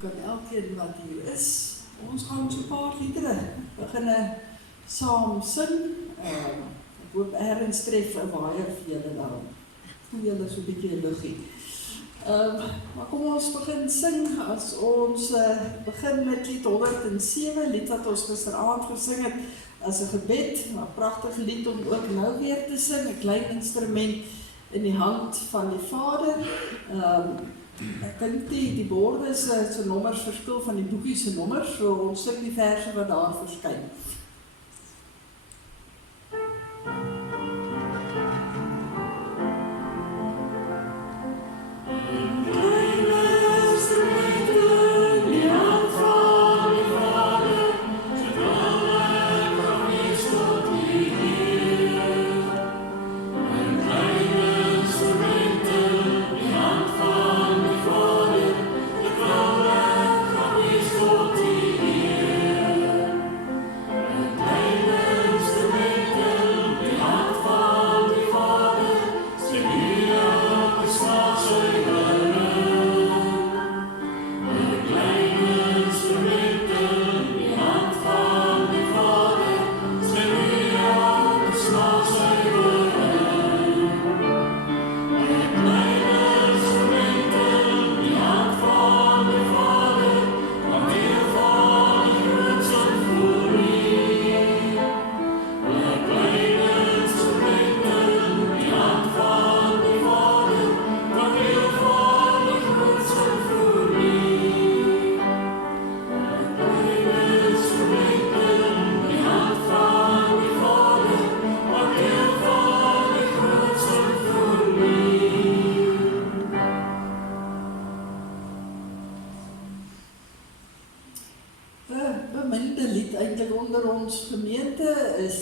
kan elkeen wat hier is. Ons gaan so 'n paar liedere begin saam sing. Ek hoop ergens tref 'n waaier vir julle daarom. Voel julle so 'n bietjie luggie. Maar kom ons begin sing as ons begin met lied 107, lied wat ons gisteraand gesing het as 'n gebed, 'n pragtige lied om ook nou weer te sing, 'n klein instrument in die hand van die Vader. Ek dink die borde se nommers verskil van die boekie se nommers, so ons sing die verse wat daar verskyn.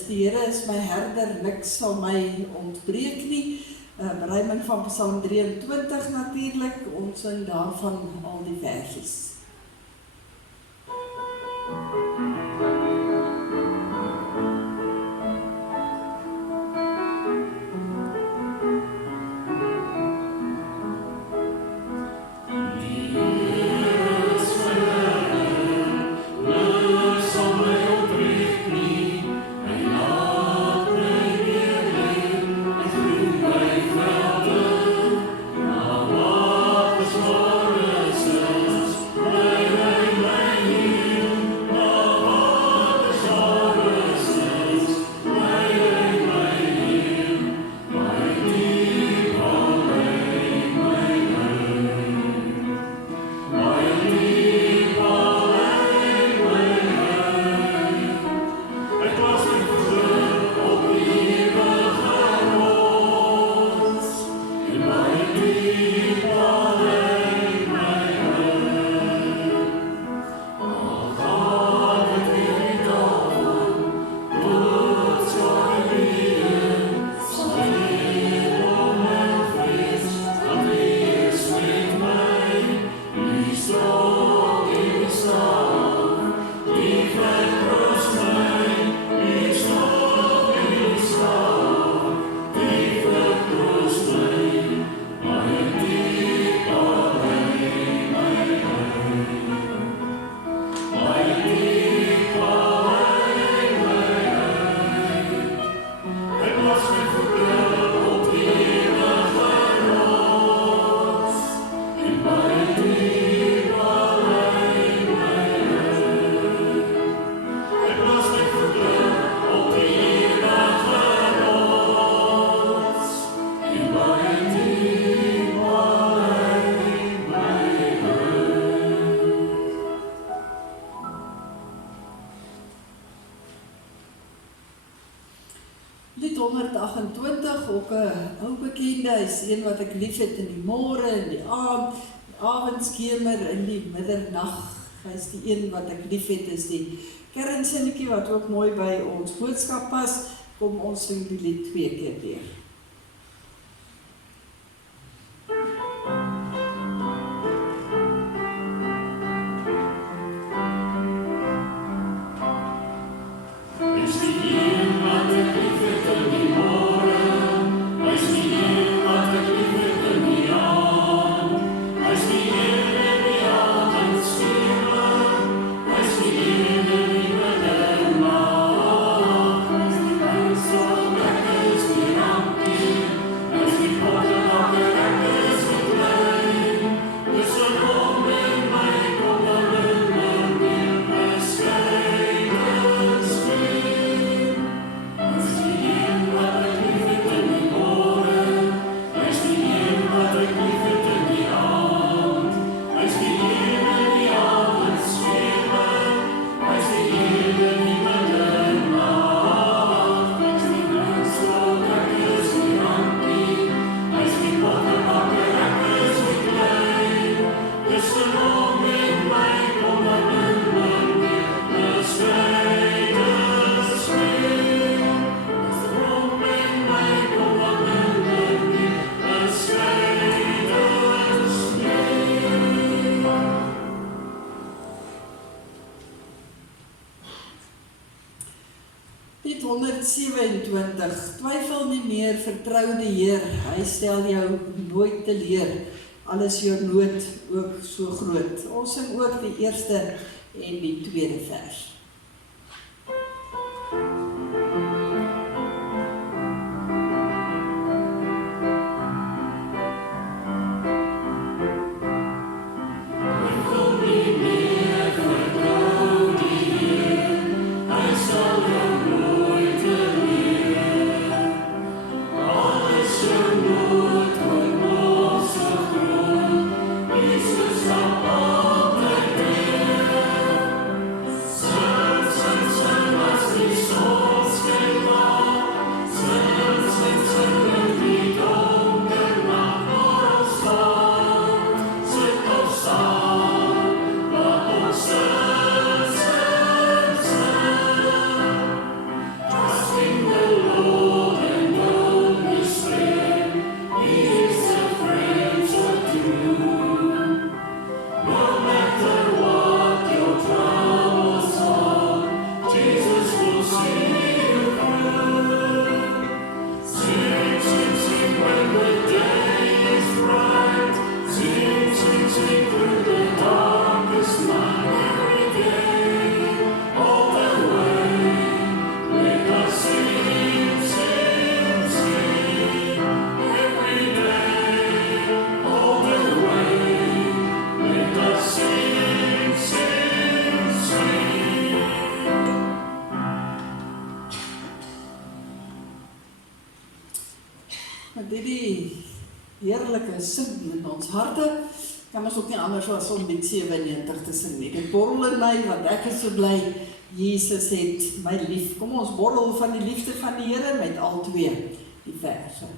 Die Here is my herder, niks sal my ontbreek nie. Bereiming van Psalm 23 natuurlik, ons sing daarvan al die versies. Lied 128, ook 'n ou bekende, hy is een wat ek lief het in die môre, in die aand, die avondskemer, in die middernag. Hy is die een wat ek lief het, is die kernsinnetjie wat ook mooi by ons boodskap pas. Kom ons sing die lied 2 keer weer. As the 127, twyfel nie meer, vertrou die Heer, hy stel jou nooit teleur, al is jou nood ook so groot. Ons sing ook die eerste en die tweede vers. Met die heerlijke sing in ons harte, kan ons ook nie anders as om dit 97 te sing nie. Dit borrel in my, want ek is so bly, Jesus het my lief. Kom ons borrel van die liefde van die Here met al twee die verse.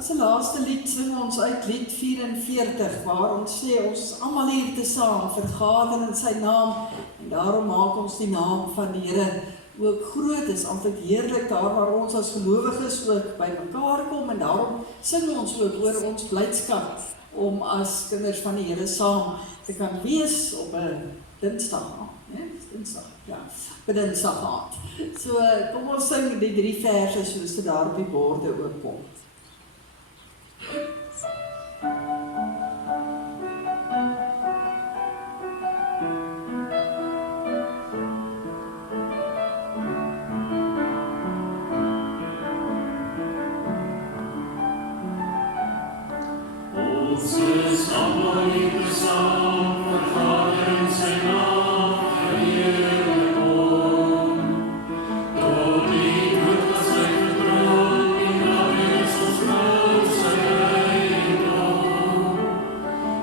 As 'n laaste lied sing ons uit lied 44, waar ons sê ons is almal hier tesaam vergader in sy naam, en daarom maak ons die naam van die Here ook groot. Is altyd heerlik daar waar ons as gelowiges ook by mekaar kom, en daarom sing ons ook oor ons blydskap om as kinders van die Here saam te kan wees op 'n Dinsdag, né? Dinsdag, ja, op 'n Dinsdag aand. So kom ons sing die 3 verse soos dit daar op die borde ook kom. Ons is almal hier saam, vergader in sy naam, verheerlik hom. Tot die dood was hy verbrood, die naam is ons grootste eiendom.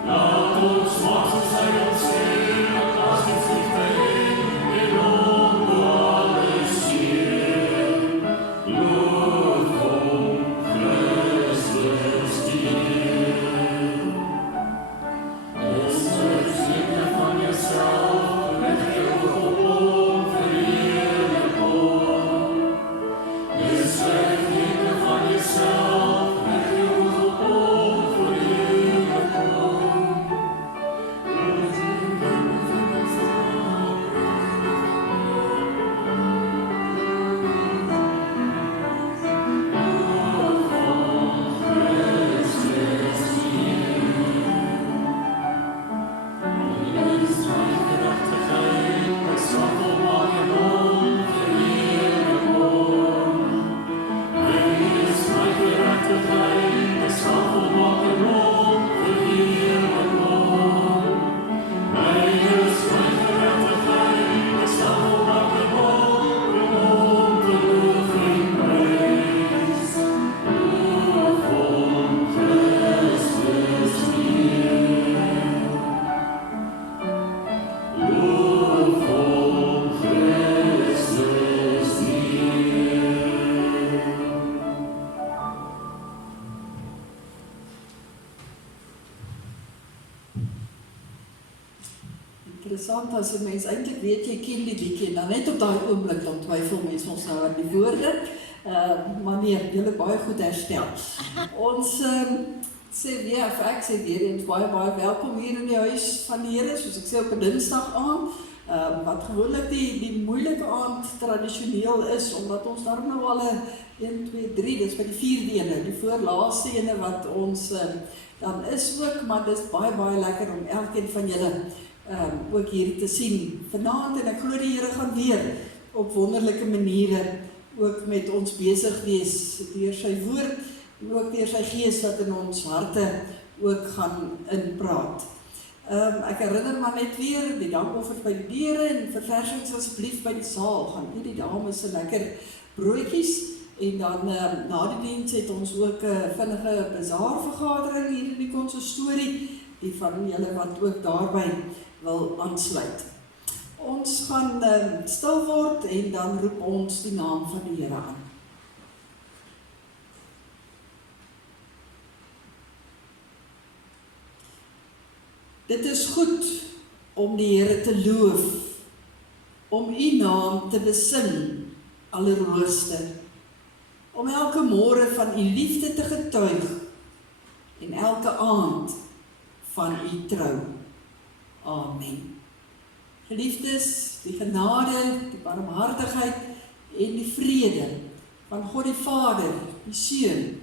Laat ons maak soos hy ons sê, dat as ons liefde het, en hom alles eer. Loof hom, Christus die Heer. interessant as 'n mens eintlik weet jy ken die liedjie en dan net op daai oomblik dan twyfel mens ons nou aan die woorde. Maar nee, julle baie goed herstel. Ons sê weer, ek sê weer eens baie welkom hier in die huis van die Here, soos ek sê op 'n Dinsdag aand. Wat gewoonlik die moeilike aand tradisioneel is, omdat ons daar nou al 1, 2, 3, dis by die 4de ene, die voorlaaste ene wat ons dan is ook, maar dis baie lekker om elkeen van julle ook hier te sien vanaand, en ek glo die Here gaan weer op wonderlike maniere ook met ons besig wees, deur sy woord, en ook deur sy gees wat in ons harte ook gaan inpraat. Ek herinner maar net weer, die dankoffers by die deure en verversings asseblief by die saal, gaan nie die dames se lekker broodjies, en dan na die diens het ons ook 'n vinnige bazaarvergadering hier in die konsistorie, die van julle wat ook daarby wil aansluit. Ons gaan stil word en dan roep ons die naam van die Here aan. Dit is goed om die Here te loof, om U naam te besing, Allerhoogste, om elke môre van U liefde te getuig en elke aand van U trou. Amen. Geliefdes, die genade, die barmhartigheid en die vrede van God die Vader, die Seun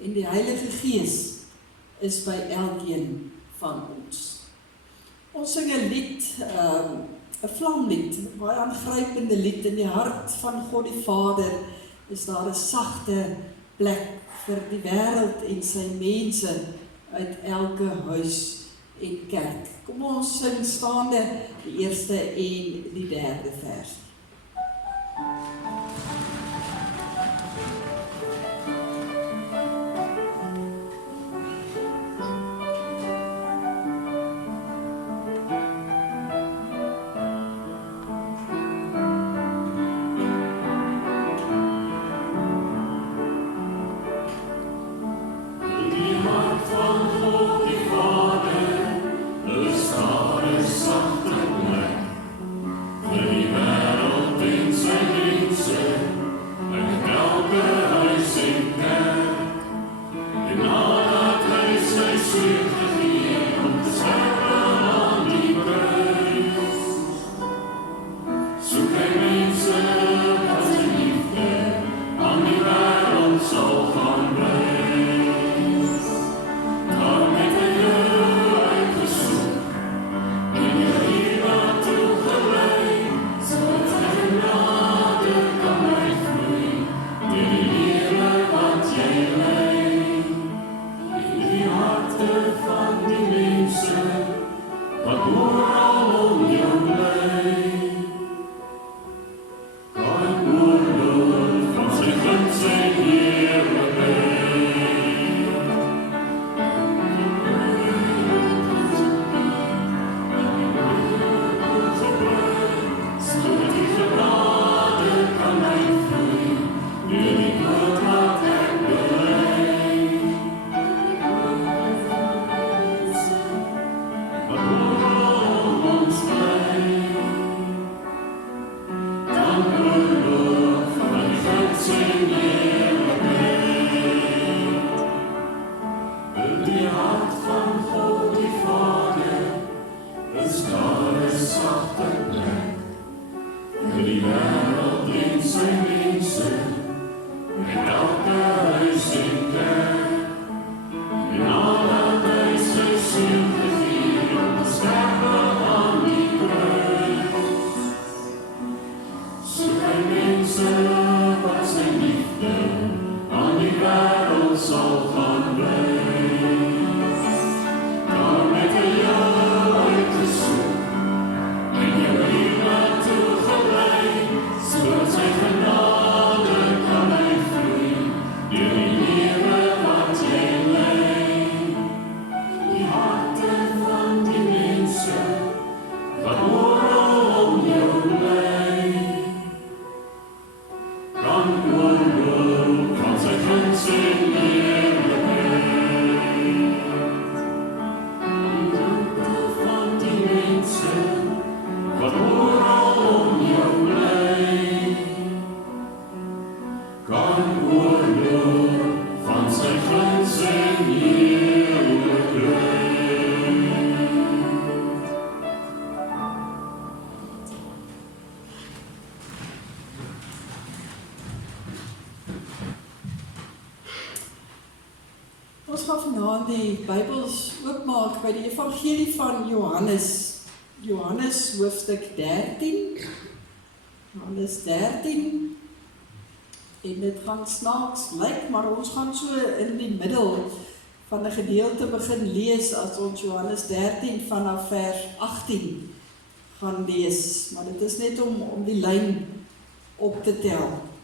en die Heilige Gees is by elkeen van ons. Ons sing 'n lied, 'n vlamlied, 'n baie aangrypende lied. In die hart van God die Vader is daar 'n sagte plek vir die wêreld en sy mense uit elke huis en kerk. Kom ons sing staande die eerste en die derde vers. Ons gaan vanaand die Bybels oopmaak by die Evangelie van Johannes. Johannes hoofstuk 13. Johannes 13. En dit gaan snaaks lyk, maar ons gaan so in die middel van 'n gedeelte begin lees as ons Johannes 13 vanaf vers 18 gaan lees. Maar dit is net om die lyn op te tel.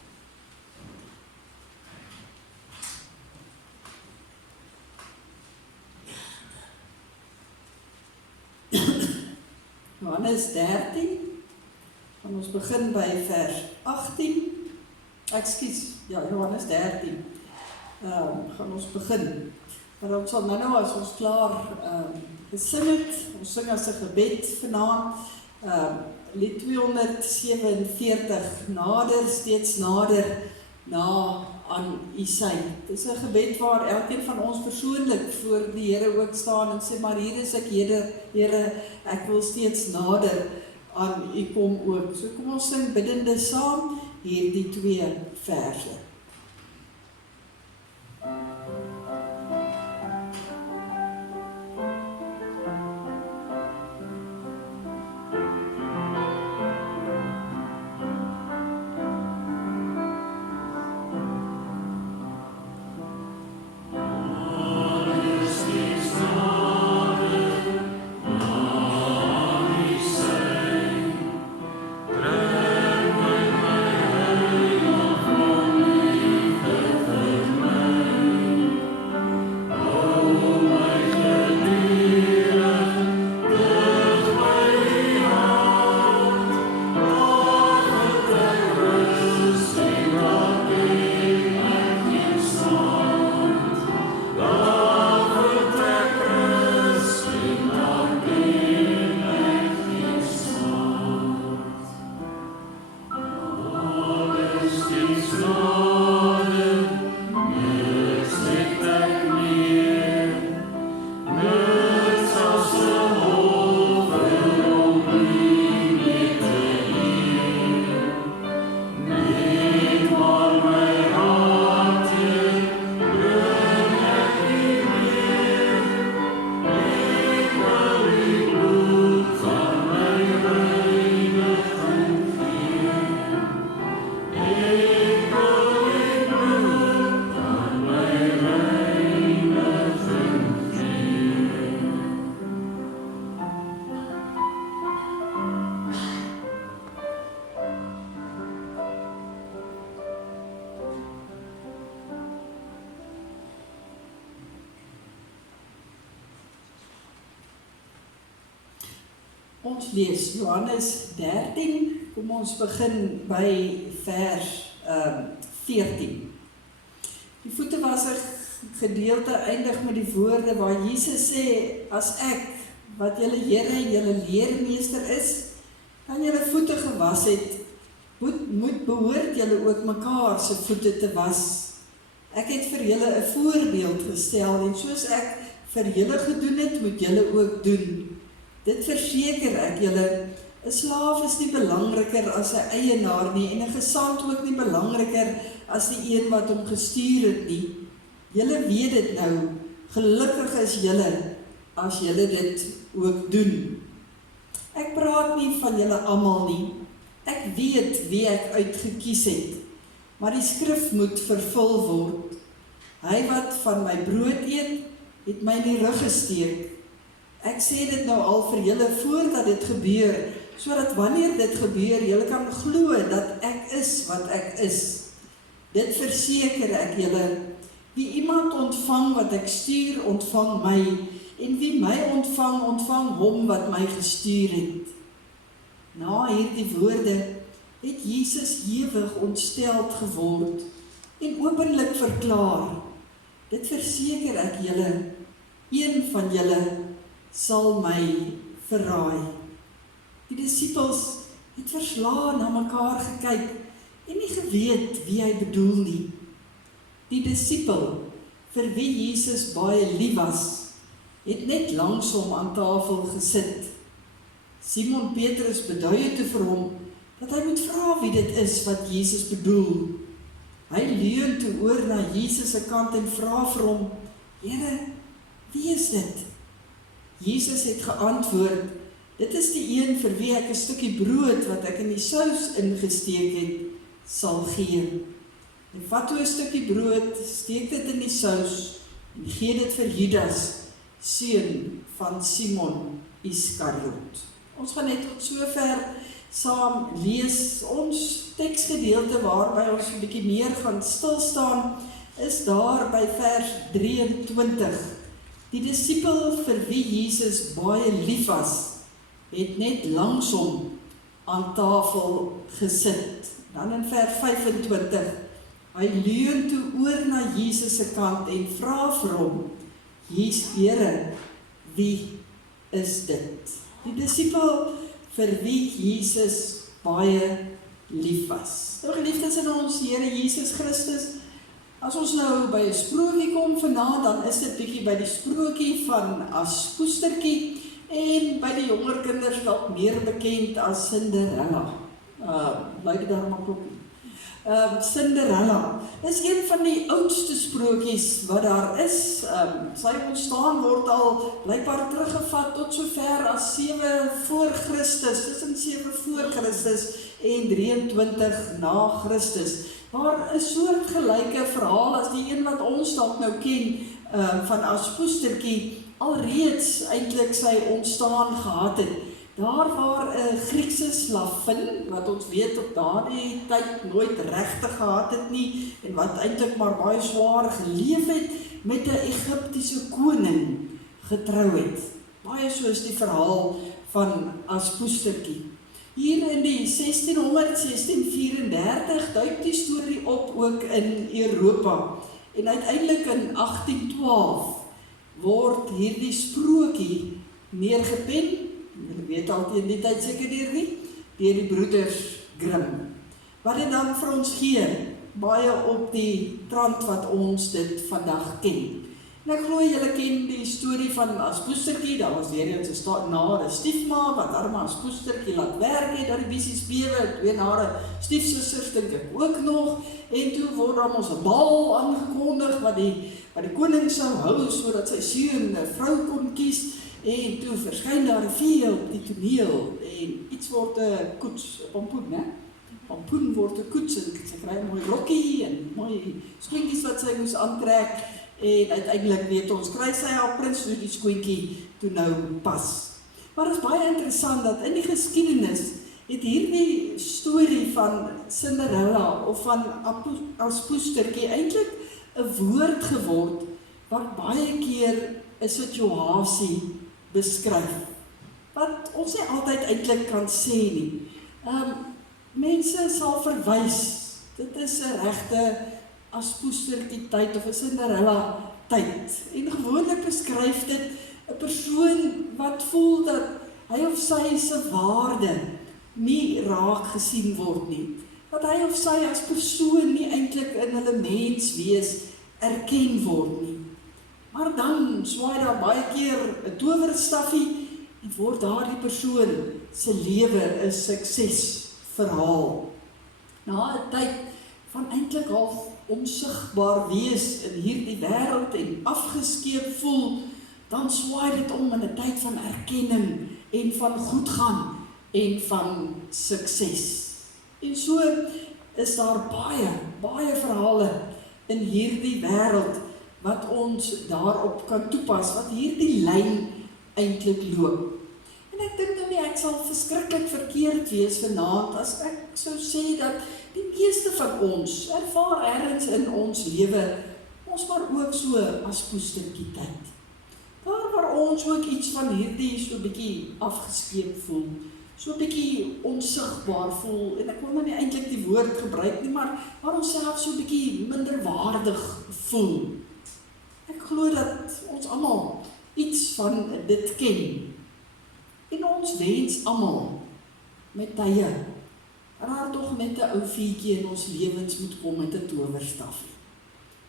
Johannes 13, gaan ons begin by vers 18, Johannes 13, gaan ons begin. Maar ons sal nou as ons klaar gesing het, ons sing as 'n gebed vanaand, lied 247, nader, steeds nader, na aan U sy. Dit is 'n gebed waar elkeen van ons persoonlik voor die Here ook staan en sê, maar hier is ek, Here, ek wil steeds nader aan U kom ook. So kom ons sing biddende saam hierdie 2 verse. Ons lees Johannes 13, kom ons begin by vers 14. Die voetewasser gedeelte eindig met die woorde waar Jesus sê, as ek, wat julle Here en julle leermeester is, kan julle voete gewas het, behoort julle ook mekaar se voete te was. Ek het vir julle 'n voorbeeld gestel, en soos ek vir julle gedoen het, moet julle ook doen. Dit verseker ek julle, 'n slaaf is nie belangriker as 'n eienaar nie, en 'n gesant ook nie belangriker as die een wat hom gestuur het nie. Julle weet dit nou, gelukkig is julle, as julle dit ook doen. Ek praat nie van julle almal nie, ek weet wie ek uitgekies het, maar die skrif moet vervul word. Hy wat van my brood eet, het my in die rug gesteek. Ek sê dit nou al vir julle voordat dit gebeur, sodat wanneer dit gebeur, julle kan glo dat ek is wat ek is. Dit verseker ek julle, wie iemand ontvang wat ek stuur, ontvang my, en wie my ontvang, ontvang hom wat my gestuur het. Na hierdie woorde het Jesus ewig ontsteld geword en openlik verklaar, dit verseker ek julle, een van julle sal my verraai. Die disippels het verslae na mekaar gekyk en nie geweet wie hy bedoel nie. Die disipel, vir wie Jesus baie lief was, het net langs hom aan tafel gesit. Simon Petrus beduie toe vir hom, dat hy moet vra wie dit is wat Jesus bedoel. Hy leun toe oor na Jesus se kant en vra vir hom, Here, wie is dit? Jesus het geantwoord, dit is die een vir wie ek 'n stukkie brood wat ek in die sous ingesteek het, sal gee. En vat toe 'n stukkie brood, steek dit in die sous en gee dit vir Judas, seun van Simon Iskariot. Ons gaan net tot sover saam lees. Ons teksgedeelte waarby ons 'n bietjie meer gaan stilstaan, is daar by vers 23. Die disipel vir wie Jesus baie lief was, het net langs hom aan tafel gesit. Dan in vers 25, hy leun toe oor na Jesus se kant en vra vir hom, Here, wie is dit? Die disipel vir wie Jesus baie lief was. Nou geliefdes in ons Here Jesus Christus, as ons nou by 'n sprokie kom vanaand, dan is dit bietjie by die sprokie van as poestertjie en by die jonger kinders dalk meer bekend as Cinderella. Lyk daar maar klopie. Cinderella is een van die oudste sprokies wat daar is. Sy ontstaan word al blykbaar teruggevat tot sover as 7 voor Christus, tussen 7 voor Christus en 23 na Christus. Maar 'n soortgelyke verhaal as die een wat ons dalk nou ken van as poestertjie alreeds eintlik sy ontstaan gehad het. Daar waar 'n Griekse slavin, wat ons weet op daardie tyd nooit regte gehad het nie, en wat eintlik maar baie swaar geleef het, met 'n Egiptiese koning getrou het. Baie soos die verhaal van as poestertjie. Hier in die 1634 duik die storie op ook in Europa. En uiteindelik in 1812 word hierdie sprokie neergepen. Julle weet al teen die tyd seker deur wie? Deur die broeders Grimm. Wat dit dan vir ons gee, baie op die trant wat ons dit vandag ken. En ek glo julle ken die storie van as poestertjie, daar was weer eens 'n nare stiefma, wat arme as poestertjie laat werk het, dat die bissies bewe, 2 nare stiefsusters dink ek ook nog, en toe word dan ons 'n bal aangekondig, wat die koning sou hou, sodat sy seun 'n vrou kon kies, en toe verskyn daar 'n vee op die toneel, en iets word 'n koets, 'n pompoen, né? Pompoen word 'n koets, en sy kry 'n mooi rokkie, en mooi skoentjies wat sy moes aantrek, en uiteindelik weet ons, kry sy haar prins toe die skoentjie toe nou pas. Maar het is baie interessant dat in die geskiedenis het hierdie storie van Cinderella of van as poestertjie eintlik 'n woord geword wat baie keer 'n situasie beskryf. Wat ons nie altyd eintlik kan sê nie. Mense sal verwys, dit is 'n regte as poestertjie tyd of 'n Cinderella tyd. En gewoonlik beskryf dit 'n persoon wat voel dat hy of sy se waarde nie raak gesien word nie. Dat hy of sy as persoon nie eintlik in hulle menswees erken word nie. Maar dan swaai daar baie keer 'n towerstaffie en word daardie persoon se lewe 'n suksesverhaal. Na 'n tyd van eintlik half onsigbaar wees in hierdie wêreld en afgeskeep voel, dan swaai dit om in 'n tyd van erkenning en van goedgaan en van sukses. En so is daar baie verhale in hierdie wêreld wat ons daarop kan toepas, wat hierdie lyn eintlik loop. En ek dink nou nie, ek sal verskriklik verkeerd wees vanaand as ek sou sê dat die meeste van ons ervaar ergens in ons lewe, ons maar ook so as poestertjie tyd. Daar waar ons ook iets van hierdie so bietjie afgeskeep voel, so bietjie onsigbaar voel, en ek wil nou nie eintlik die woord gebruik nie, maar waar ons self so bietjie minderwaardig voel. Ek glo dat ons almal iets van dit ken. En ons wens almal met tye, raar tog net 'n ou fietjie in ons lewens moet kom met 'n towerstafie.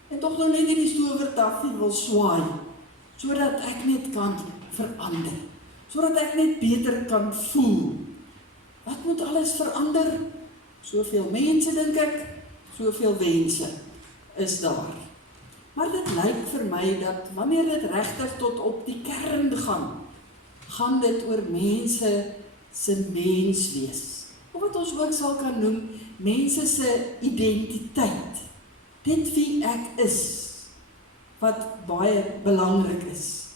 En tog nou net hierdie towerstafie wil swaai, sodat ek net kan verander, sodat ek net beter kan voel. Wat moet alles verander? Soveel mense dink ek, soveel wense is daar. Maar dit lyk vir my dat wanneer dit regtig tot op die kern gaan dit oor mense se menswees. Of wat ons ook sal kan noem, mense se identiteit. Dit wie ek is, wat baie belangrik is.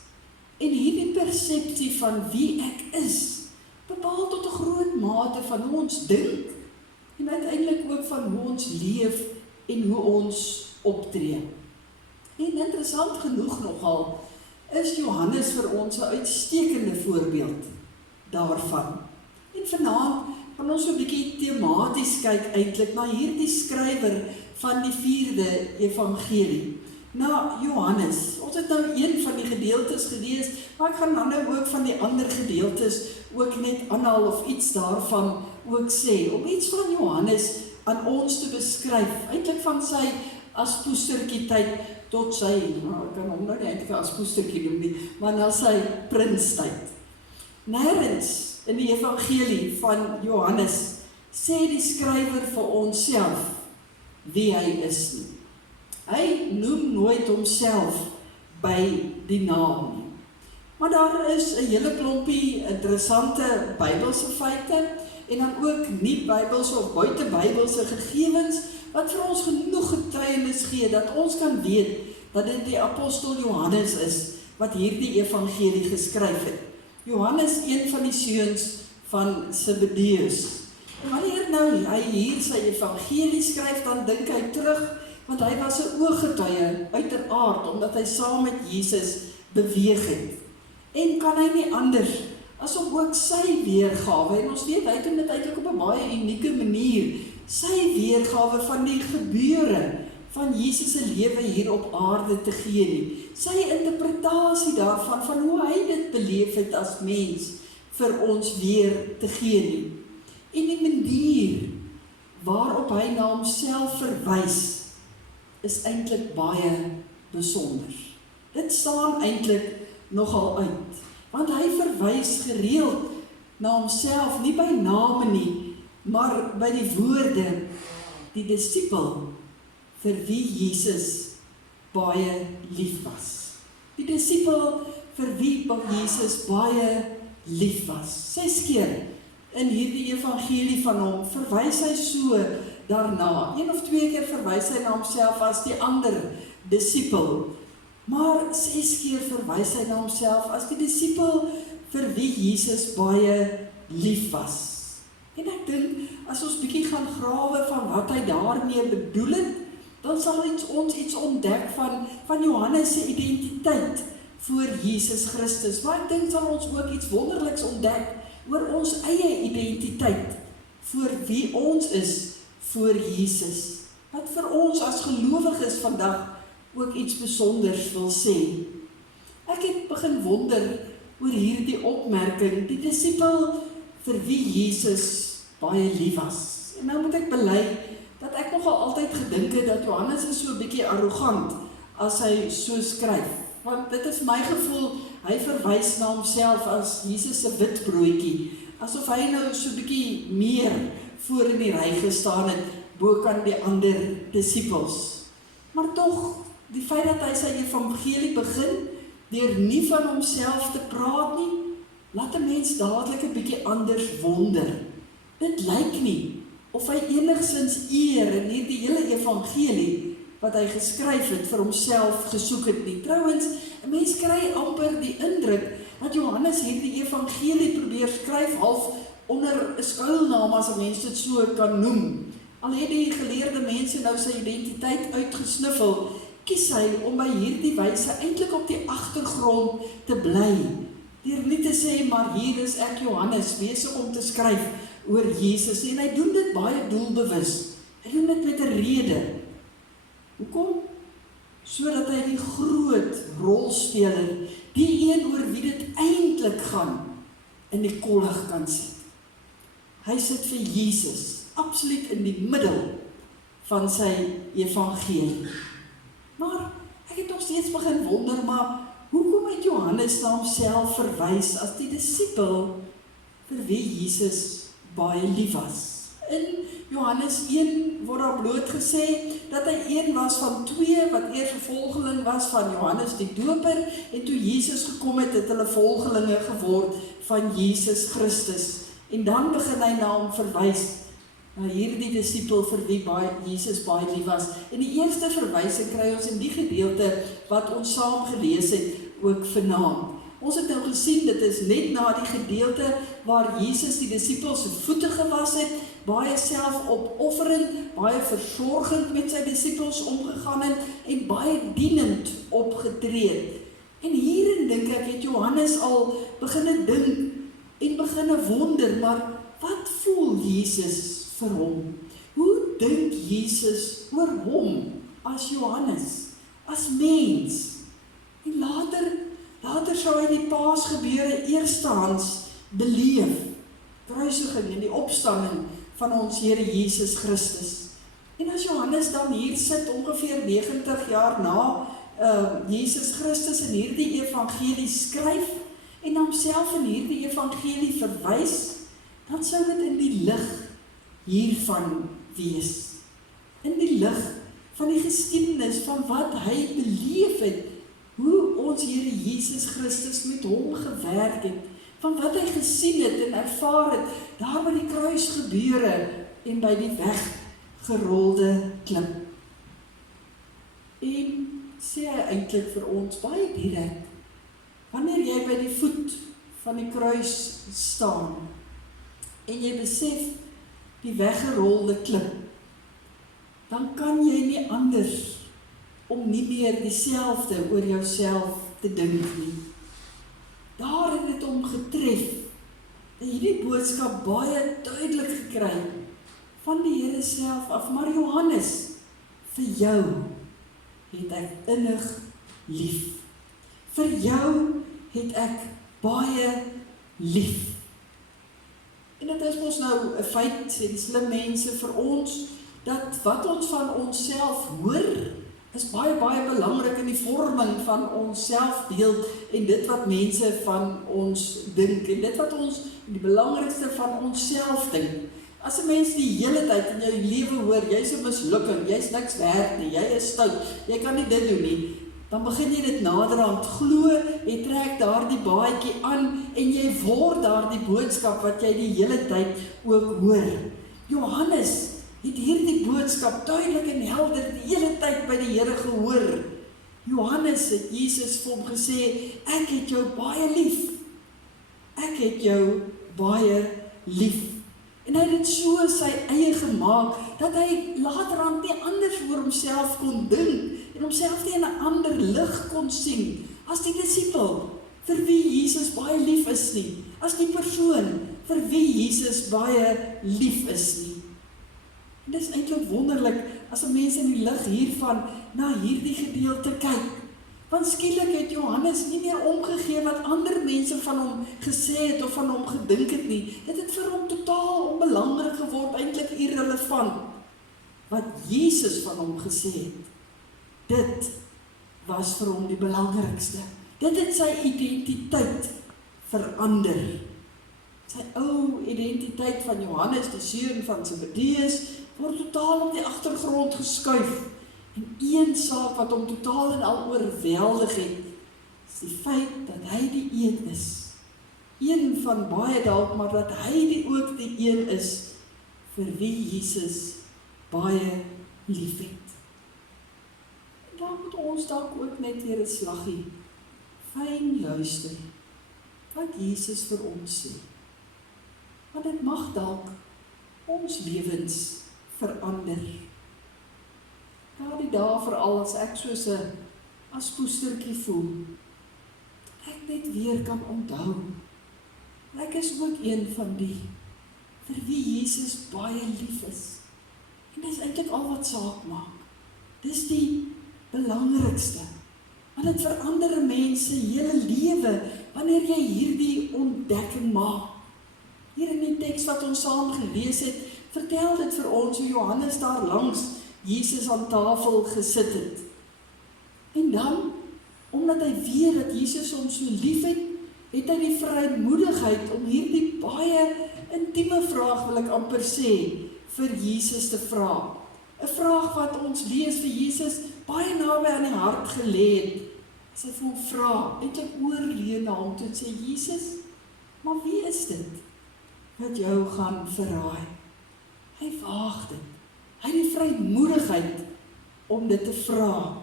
En hierdie persepsie van wie ek is, bepaal tot 'n groot mate van hoe ons dink, en uiteindelik ook van hoe ons leef en hoe ons optree. En interessant genoeg nogal, is Johannes vir ons 'n uitstekende voorbeeld daarvan. En vanaand gaan ons so 'n bietjie tematies kyk eintlik na hierdie skrywer van die 4de evangelie, na Johannes. Ons het nou een van die gedeeltes gelees, maar ek gaan nou ook van die ander gedeeltes ook net aanhaal of iets daarvan ook sê, om iets van Johannes aan ons te beskryf, eintlik van sy as poestertjie tyd tot sy, ek kan hom nou nie eintlik as poestertjie noem nie, maar na sy prinstyd. Nêrens in die evangelie van Johannes sê die skrywer vir onsself wie hy is nie. Hy noem nooit homself by die naam nie. Maar daar is 'n hele klompie interessante Bybelse feite en dan ook nie Bybelse of buite Bybelse gegevens wat vir ons genoeg getuienis gee dat ons kan weet dat dit die apostel Johannes is wat hierdie evangelie geskryf het. Johannes, een van die seuns van Zebedeus. En wanneer nou hy hier sy evangelie skryf, dan dink hy terug, want hy was 'n ooggetuie uiteraard, omdat hy saam met Jesus beweeg het. En kan hy nie anders as om ook sy weergawe, en ons weet hy doen dit eintlik op 'n baie unieke manier, sy weergawe van die gebeure van Jesus se lewe hier op aarde te gee nie. Sy interpretasie daarvan, van hoe hy dit beleef het as mens, vir ons weer te gee nie. En die manier waarop hy na homself verwys, is eintlik baie besonder. Dit staan eintlik nogal uit, want hy verwys gereeld na homself, nie by name nie, maar by die woorde, die disipel, vir wie Jesus baie lief was. Die disipel vir wie Jesus baie lief was. 6 keer in hierdie evangelie van hom verwys hy so daarna. 1 of 2 keer verwys hy na homself as die ander disipel. Maar 6 keer verwys hy na homself as die disipel vir wie Jesus baie lief was. En ek dink, as ons bietjie gaan grawe van wat hy daarmee bedoel het, dan sal ons iets ontdek van Johannes se identiteit voor Jesus Christus. Maar ek dink sal ons ook iets wonderliks ontdek oor ons eie identiteit voor wie ons is voor Jesus. Wat vir ons as gelowiges vandag ook iets besonders wil sê. Ek het begin wonder oor hierdie opmerking, die disipel vir wie Jesus baie lief was. En nou moet ek bely dat ek nogal altyd gedink het dat Johannes is so 'n bietjie arrogant as hy so skryf. Want dit is my gevoel, hy verwys na homself as Jesus se witbroodjie, asof hy nou so 'n bietjie meer voor in die ry gestaan het, bokant die ander disipels. Maar tog, die feit dat hy sy evangelie begin, deur nie van homself te praat nie, laat 'n mens dadelik 'n bietjie anders wonder. Dit lyk nie of hy enigsins eer in hierdie hele evangelie wat hy geskryf het vir homself gesoek het nie. Trouwens, 'n mens kry amper die indruk dat Johannes hierdie evangelie probeer skryf half onder 'n skuilnaam, as 'n mens dit so kan noem. Al het die geleerde mense nou sy identiteit uitgesniffel, kies hy om by hierdie wyse eintlik op die agtergrond te bly. Deur nie te sê, maar hier is ek Johannes, besig om te skryf oor Jesus, en hy doen dit baie doelbewus. Hy doen dit met 'n rede. Hoekom? Sodat hy die groot rolspeler, die een oor wie dit eintlik gaan, in die kollig kan sit. Hy sit vir Jesus absoluut in die middel van sy evangelie. Maar ek het nog steeds begin wonder, maar hoekom het Johannes na homself verwys as die disipel vir wie Jesus baie lief was? In Johannes 1 word daar bloot gesê, dat hy een was van 2, wat eers 'n volgeling was van Johannes die Doper, en toe Jesus gekom het, het hulle volgelinge geword van Jesus Christus. En dan begin hy na hom verwys, na hierdie disipel vir wie Jesus baie lief was. En die eerste verwysing kry ons in die gedeelte wat ons saam gelees het, ook vanaand. Ons het nou gesien, dit is net na die gedeelte waar Jesus die disipels se voete gewas het, baie selfopofferend, baie versorgend met sy disipels omgegaan het, en baie dienend opgetree het. En hierin dink ek, het Johannes al begin dink, en begin wonder, maar wat voel Jesus vir hom? Hoe dink Jesus oor hom as Johannes, as mens? En later sou hy die Paasgebeure eerstehands beleef, kruisiging en die opstanding van ons Here Jesus Christus. En as Johannes dan hier sit, ongeveer 90 jaar na Jesus Christus in hierdie evangelie skryf, en homself in hierdie evangelie verwys, dan sou dit in die lig hiervan wees. In die lig van die geskiedenis van wat hy beleef het, hoe ons Here Jesus Christus met hom gewerk het, van wat hy gesien het en ervaar het, daar by die kruisgebeure en by die weggerolde klip. En sê hy eintlik vir ons baie direk, wanneer jy by die voet van die kruis staan, en jy besef die weggerolde klip, dan kan jy nie anders om nie meer dieselfde oor jouself te dink nie. Daar het dit hom getref, en hierdie boodskap baie duidelik gekry, van die Here self af, maar Johannes, vir jou het ek innig lief. Vir jou het ek baie lief. En dit is ons nou 'n feit, sê die slim mense vir ons, dat wat ons van onsself hoor, is baie belangrik in die vorming van ons selfbeeld en dit wat mense van ons dink en dit wat ons die belangrikste van onsself dink. As 'n mens die hele tyd in jou lewe hoor, jy's 'n mislukking, jy's niks werd nie, jy is stout, jy kan nie dit doen nie, dan begin jy dit naderhand glo, jy trek daardie baadjie aan en jy word daardie boodskap wat jy die hele tyd ook hoor. Johannes het hierdie boodskap duidelik en helder die hele tyd by die Here gehoor. Johannes het Jesus vir hom gesê, ek het jou baie lief. Ek het jou baie lief. En hy het dit so sy eie gemaak, dat hy laterand nie anders oor homself kon dink, en homself nie in 'n ander lig kon sien, as die disipel, vir wie Jesus baie lief is nie, as die persoon, vir wie Jesus baie lief is nie. En dit is eintlik wonderlik, as 'n mens in die lig hiervan, na hierdie gedeelte kyk, want skielik het Johannes nie meer omgegee wat ander mense van hom gesê het, of van hom gedink het nie, dit het vir hom totaal onbelangrik geword, eintlik irrelevant, wat Jesus van hom gesê het, dit was vir hom die belangrikste, dit het sy identiteit verander, sy ou identiteit van Johannes, die seun van Zebedeus, word totaal op die agtergrond geskuif, en een saak wat hom totaal en al oorweldig het, is die feit dat hy die een is, een van baie dalk, maar dat hy ook die een is, vir wie Jesus baie lief het. En daar moet ons dalk ook net weer 'n slaggie fyn luister, wat Jesus vir ons sê, want dit mag dalk ons lewens verander. Daardie dae veral as ek soos 'n aspoestertjie voel, ek net weer kan onthou, ek is ook een van die, vir wie Jesus baie lief is. En dis eintlik al wat saak maak. Dis die belangrikste, want dit verander 'n mens se hele lewe, wanneer jy hierdie ontdekking maak. Hier in die teks wat ons saam gelees het, vertel dit vir ons hoe Johannes daar langs Jesus aan tafel gesit het. En dan, omdat hy weet dat Jesus hom so lief het, het hy die vrymoedigheid om hierdie baie intieme vraag, wil ek amper sê, vir Jesus te vra. 'n Vraag wat ons lees vir Jesus baie naby aan die hart gelê het. As hy vir hom vra, eintlik oorleun na hom toe sê, Jesus, maar wie is dit wat jou gaan verraai? Hy waag dit. Hy het die vrymoedigheid om dit te vra,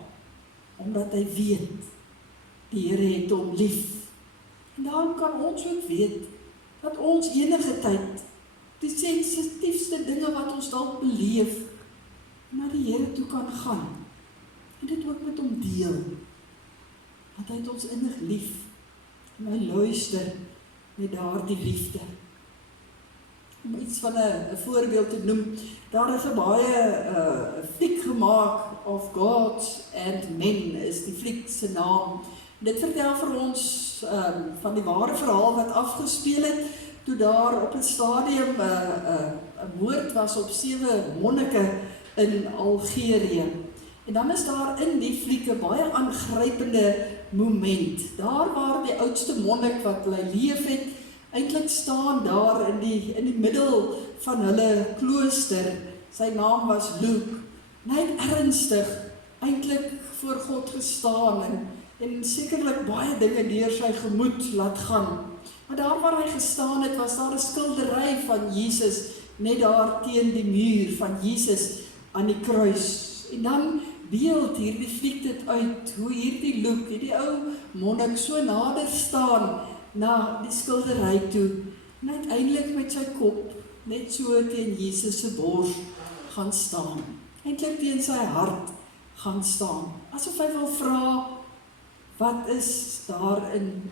omdat hy weet, die Here het hom lief. En daarom kan ons ook weet, dat ons enige tyd, die sensitiefste dinge wat ons dalk beleef, na die Here toe kan gaan, en dit ook met hom deel, want hy het ons innig lief, en hy luister met daardie liefde. Om iets van 'n voorbeeld te noem, daar is 'n baie fliek gemaak, Of God and Men is die fliek se naam. Dit vertel vir ons van die ware verhaal wat afgespeel het, toe daar op 'n stadium 'n moord was op 7 monnike in Algerië. En dan is daar in die fliek 'n baie aangrypende moment. Daar waar die oudste monnik wat bly leef het, eintlik staan daar in die middel van hulle klooster. Sy naam was Luke. En hy het ernstig eintlik voor God gestaan en sekerlik baie dinge deur sy gemoed laat gaan. Maar daar waar hy gestaan het, was daar 'n skildery van Jesus, net daar teen die muur van Jesus aan die kruis. En dan beeld hierdie fliek dit uit, hoe hierdie Luke, hierdie ou monnik so nader staan na die skildery toe, en uiteindelik met sy kop net so teen Jesus se bors gaan staan. Eintlik teen sy hart gaan staan. Asof hy wil vra, wat is daar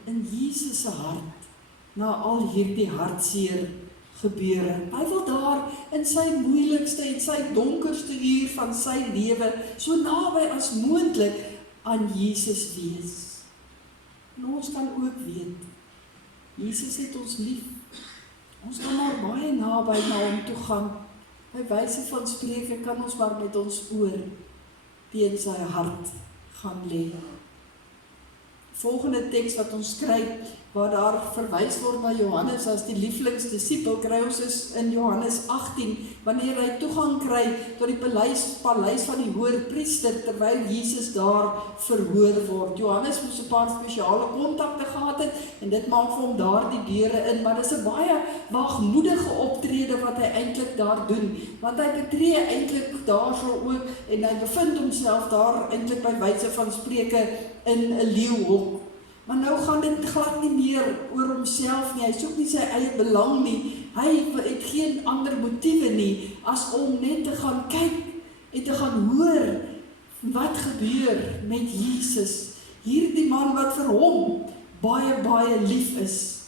in Jesus se hart na al hierdie hartseer gebeure? Hy wil daar in sy moeilikste en sy donkerste uur van sy lewe so naby as moontlik aan Jesus wees. En ons kan ook weet, Jesus het ons lief. Ons kan maar baie naby na hom toe gaan. By wyse van spreke kan ons maar met ons oor teen sy hart gaan lê. Volgende teks wat ons kry, waar daar verwys word na Johannes as die lieflingsdisipel, kry ons is in Johannes 18, wanneer hy toegang kry tot die paleis van die hoërpriester, terwyl Jesus daar verhoor word. Johannes moes 'n paar spesiale kontakte gehad het, en dit maak vir hom daar die deure in, maar dis 'n baie waagmoedige optrede wat hy eintlik daar doen, want hy betree eintlik daarso ook, en hy bevind homself daar eintlik by wyse van spreke in 'n leeuhok. Maar nou gaan dit glad nie meer oor homself nie, hy soek nie sy eie belang nie, hy het geen ander motiewe nie, as om net te gaan kyk en te gaan hoor wat gebeur met Jesus, hierdie man wat vir hom baie, baie lief is.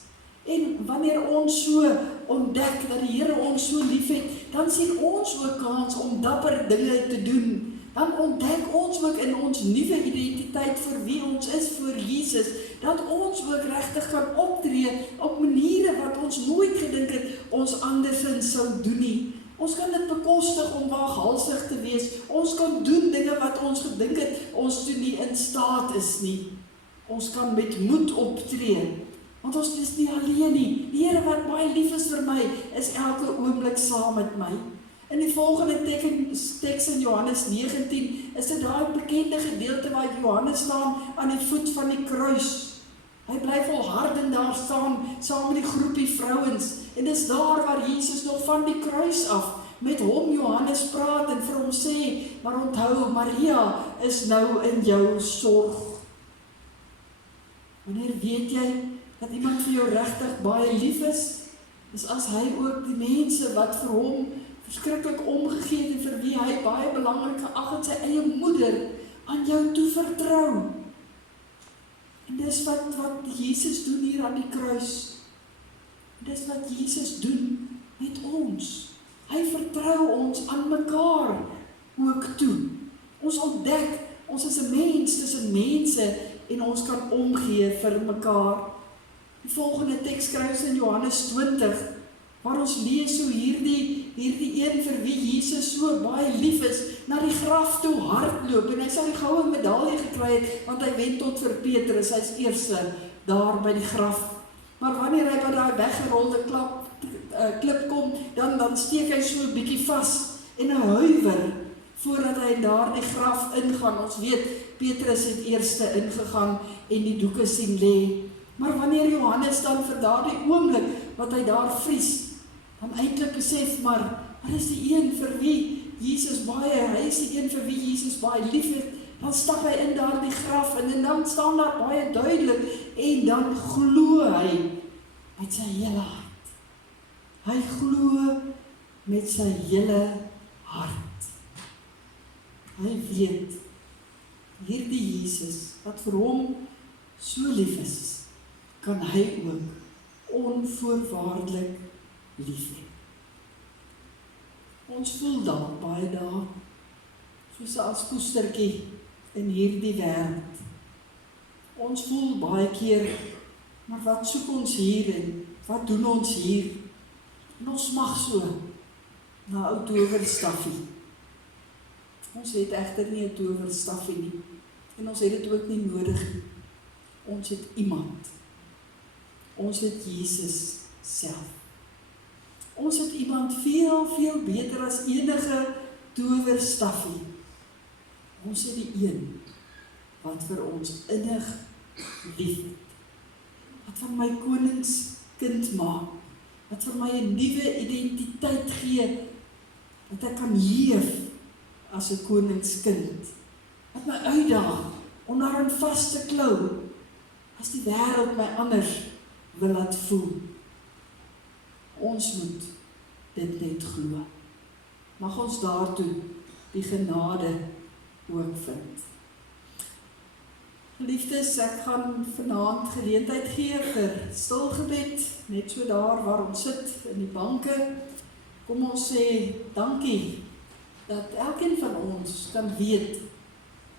En wanneer ons so ontdek dat die Here ons so lief het, dan sien ons ook kans om dapper dinge te doen. Dan ontdek ons ook in ons nuwe identiteit vir wie ons is voor Jesus, dat ons ook regtig kan optree op maniere wat ons nooit gedink het ons andersins sou doen nie. Ons kan dit bekostig om waaghalsig te wees, ons kan doen dinge wat ons gedink het ons toe nie in staat is nie. Ons kan met moed optree, want ons is nie alleen nie. Die Here wat baie lief is vir my, is elke oomblik saam met my. In die volgende teks in Johannes 19 is dit daai bekende gedeelte waar Johannes staan aan die voet van die kruis. Hy bly volhardend daar staan saam met die groepie vrouens, en dis daar waar Jesus nog van die kruis af met hom Johannes praat en vir hom sê, maar onthou, Maria is nou in jou sorg. Wanneer weet jy dat iemand vir jou regtig baie lief is as hy ook die mense wat vir hom verskriklik omgegee het en vir wie hy baie belangrik geag het, sy eie moeder, aan jou toe vertrou. En dis wat Jesus doen hier aan die kruis. Dis wat Jesus doen met ons. Hy vertrou ons aan mekaar ook toe. Ons ontdek, ons is 'n mens tussen mense, en ons kan omgee vir mekaar. Die volgende teks kry ons in Johannes 20, waar ons lees hoe hierdie een vir wie Jesus so baie lief is, na die graf toe hardloop, en hy sou die goue medalje gekry het, want hy wen tot vir Petrus, hy's eerste daar by die graf. Maar wanneer hy by daai weggerolde klip kom, dan steek hy so 'n bietjie vas en 'n huiwer voordat hy daar die graf ingaan. Ons weet, Petrus het eerste ingegaan en die doeke sien lê. Maar wanneer Johannes dan vir daardie oomblik wat hy daar vries, dan eintlik besef, maar is die een vir wie Jesus baie, hy is die een vir wie Jesus baie lief het, dan stap hy in daardie graf en dan staan daar baie duidelik en dan glo hy met sy hele hart. Hy glo met sy hele hart. Hy weet, hierdie Jesus, wat vir hom so lief is, kan hy ook onvoorwaardelik lief hê. Ons voel dan baie dae, soos as poestertjie in hierdie wêreld. Ons voel baie keer, maar wat soek ons hier en wat doen ons hier? En ons mag so na 'n ou towerstaffie. Ons het egter nie 'n towerstaffie nie. En ons het dit ook nie nodig nie. Ons het iemand. Ons het Jesus self. Ons het iemand veel, veel beter as enige towerstaffie. Ons het die een wat vir ons innig lief het. Wat van my koningskind maak. Wat vir my 'n nuwe identiteit gee. Dat ek kan leef as 'n koningskind. Wat my uitdaag om daarin vas te klou. As die wêreld my anders wil laat voel. Ons moet dit net glo. Mag ons daartoe die genade ook vind. Geliefdes, ek gaan vanaand geleentheid gee vir stilgebed, net so daar waar ons sit in die banke. Kom ons sê dankie dat elkeen van ons kan weet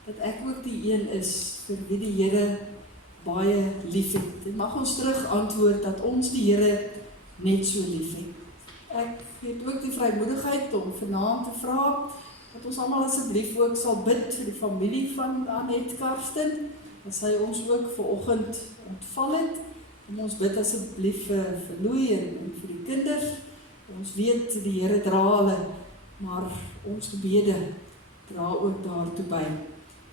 dat ek ook die een is vir wie die Here baie lief het. En mag ons terug antwoord dat ons die Here net so lief het. Ek het ook die vrymoedigheid om vanaand te vra dat ons almal asseblief ook sal bid vir die familie van Annette Karsten, dat sy ons ook vanoggend ontval het. En ons bid asseblief vir Louis en vir die kinders. Ons weet die Here dra hulle, maar ons gebede dra ook daartoe by.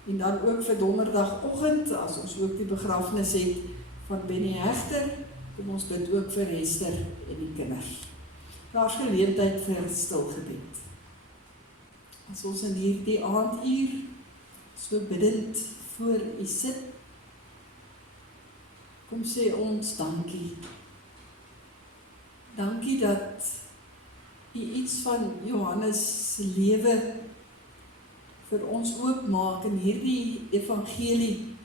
En dan ook vir donderdagoggend, as ons ook die begrafnis het van Benny Hegter, kom ons bid ook vir Hester en die kinders. Daar's geleentheid vir stilgebed. As ons in hierdie aanduur so bidend voor U sit, kom sê ons dankie. Dankie dat U iets van Johannes se lewe vir ons oopmaak in hierdie evangelie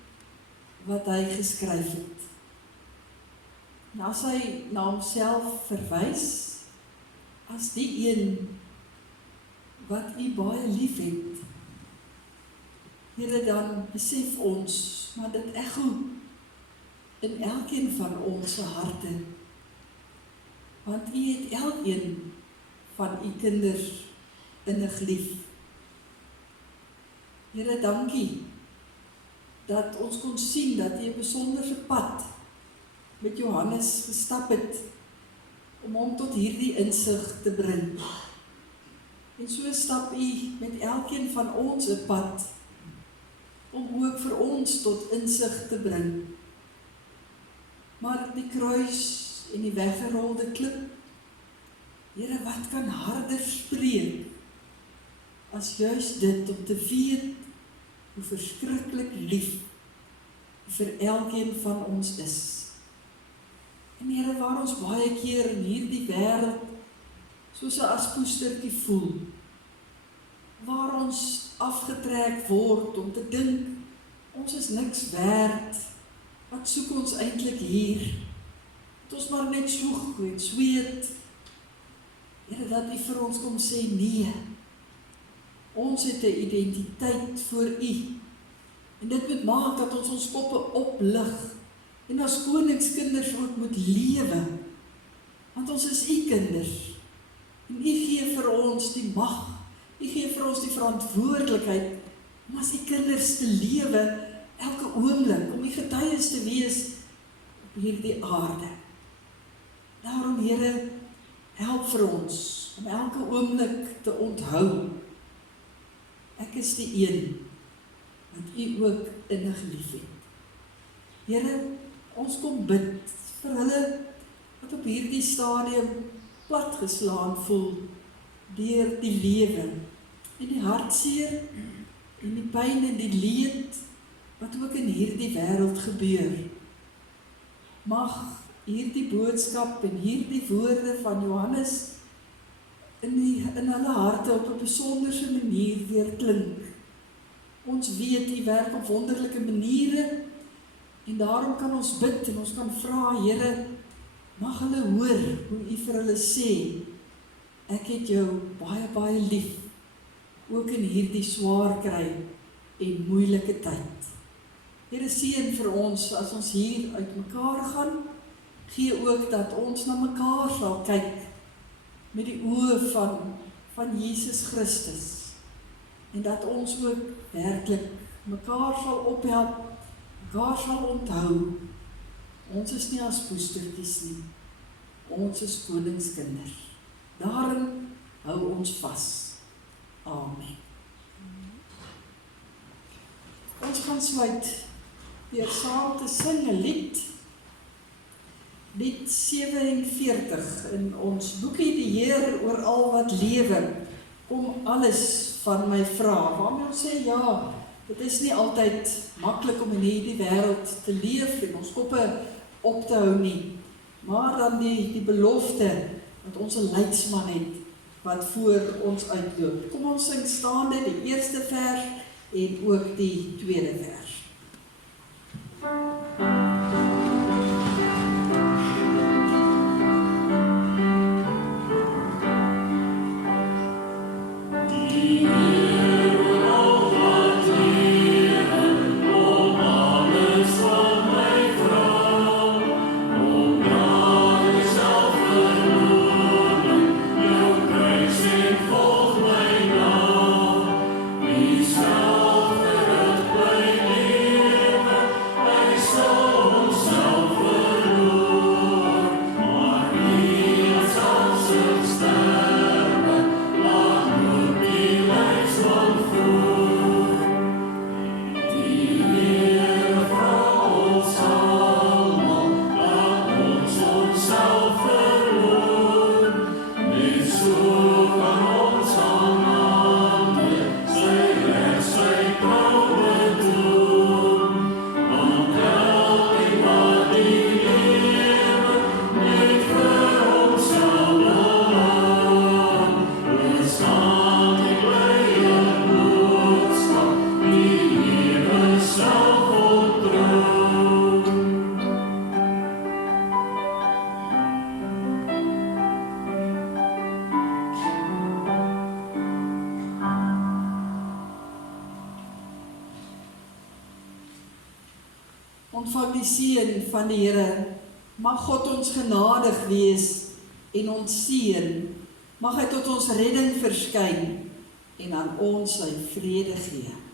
wat hy geskryf het. En as hy na homself verwys, as die een wat U baie lief het, Here, dan besef ons, maar dit echo in elkeen van ons harte, want U het elkeen van U kinders innig lief. Here, dankie dat ons kon sien dat U 'n besonderse pad met Johannes gestap het om hom tot hierdie insig te bring. En so stap U met elkeen van ons 'n pad om ook vir ons tot insig te bring. Maar die kruis en die weggerolde klip, Here, wat kan harder spreek as juist dit om te weet hoe verskriklik lief vir elkeen van ons is. En Here, waar ons baie keer in hierdie wêreld soos 'n aspoestertjie voel, waar ons afgetrek word om te dink, ons is niks werd, wat soek ons eintlik hier? Dat ons maar net soeg en sweet. Here, dat U vir ons kom sê, nee, ons het 'n identiteit voor U. En dit moet maak dat ons ons koppe oplig en as koningskinders ook moet lewe. Want ons is U kinders. En U gee vir ons die mag. U gee vir ons die verantwoordelikheid om as U kinders te lewe elke oomblik, om U getuies te wees op hierdie aarde. Daarom, Here, help vir ons om elke oomblik te onthou, ek is die een wat U ook innig liefhet. Here, ons kom bid vir hulle wat op hierdie stadium platgeslaan voel deur die lewe en die hartseer en die pyn en die leed wat ook in hierdie wêreld gebeur. Mag hierdie boodskap en hierdie woorde van Johannes in hulle harte op 'n besonderse manier weer klink. Ons weet U werk op wonderlike maniere en daarom kan ons bid en ons kan vra, Here, mag hulle hoor hoe U vir hulle sê, ek het jou baie, baie lief, ook in hierdie swaar kry en moeilike tyd. Here, seën vir ons as ons hier uit mekaar gaan, gee ook dat ons na mekaar sal kyk met die oë van Jesus Christus en dat ons ook werklik mekaar sal ophelp, mekaar sal onthou, ons is nie as poestertjies nie, ons is koningskinders. Daarin hou ons vas. Amen. Ons gaan sluit deur saam te sing 'n lied, lied 47 in ons boekie, die Heer oor al wat lewe, kom alles van my vra. Waarmee ons sê, ja, dit is nie altyd maklik om in hierdie wêreld te leef en ons koppe op te hou nie, maar dan die belofte dat ons 'n leidsman het wat voor ons uitloop. Kom ons sing staande die eerste vers en ook die tweede vers. Ontvang die seën van die Here. Mag God ons genadig wees en ons seën. Mag hy tot ons redding verskyn en aan ons sy vrede gee.